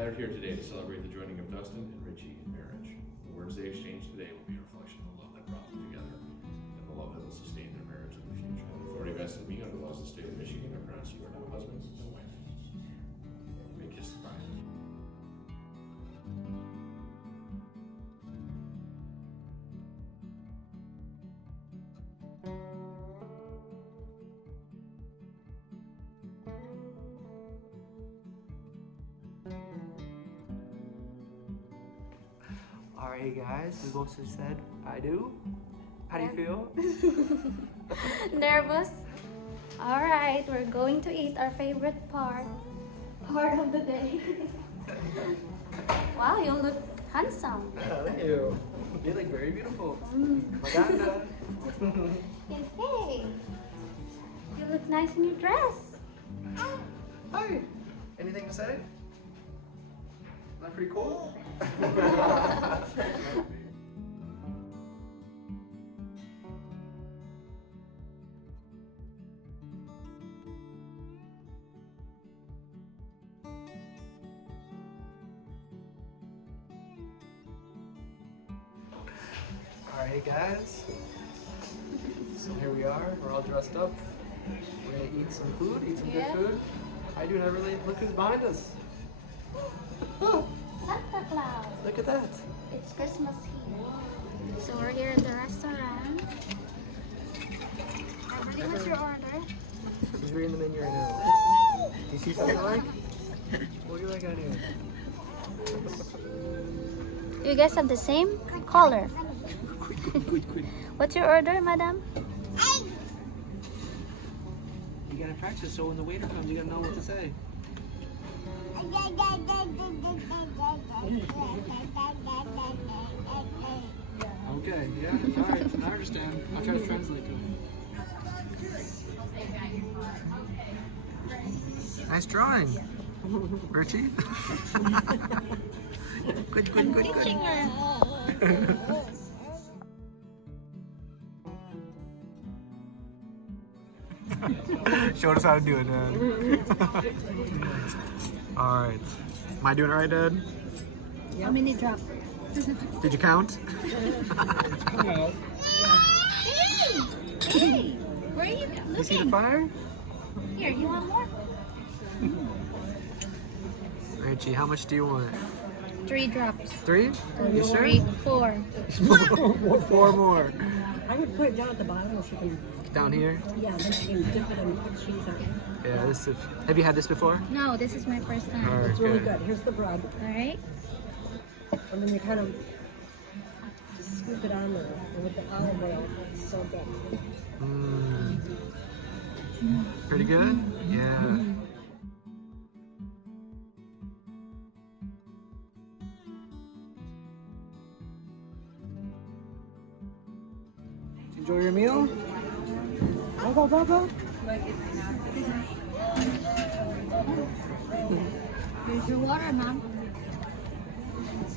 gathered here today to celebrate the joining of Dustin and Richie in marriage. The words they exchange today will be a reflection of the love that brought them together and the love that will sustain their marriage in the future. The authority vested in me under the laws of the state of Michigan, I pronounce you are now husbands and wife. You may kiss the bride. Alright guys, we both just said I do. How do you feel? Nervous? Alright, we're going to eat our favorite part of the day. Wow, you look handsome. Thank you. You look very beautiful. Maganda. Hey, you look nice in your dress. Hi. Anything to say? Isn't that pretty cool? Alright guys, so here we are, we're all dressed up. We're gonna eat some food, eat some good food. I do never really look who's behind us. Oh, Santa Claus. look at that. It's Christmas here. So we're here in the restaurant. Everybody, what's your order? He's reading the menu right now. Do you see something you like? What do you like on here? You guys have the same color. Quick. What's your order, madam? You gotta practice so when the waiter comes you gotta know what to say. Okay, yeah, alright, I understand. I'll try to translate to him. Nice drawing, Richie. Good. Show us how to do it, Dad. Alright. Am I doing it right, Dad? How many drop? Did you count? Hey, where are you You see the looking? fire? Here, you want more? Richie, how much do you want? 3 drops. 3? You sure? 3, 4. 4 more. I would put it down at the bottom so she can, Down here? yeah, then she can dip it and put cheese on it. Yeah, this is, have you had this before? No, this is my first time. Alright, It's really good. Here's the bread. Alright. And then you kind of just scoop it on there and with the olive oil. It's so good. Pretty good? Yeah. Enjoy your meal? Go. Here's your water, Mom.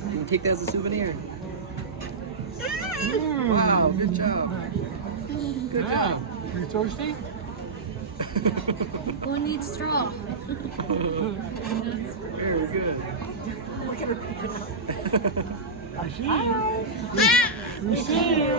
You can take that as a souvenir. Wow, good job. Good job. You thirsty? Who needs straw? Very good. I see you. We see you.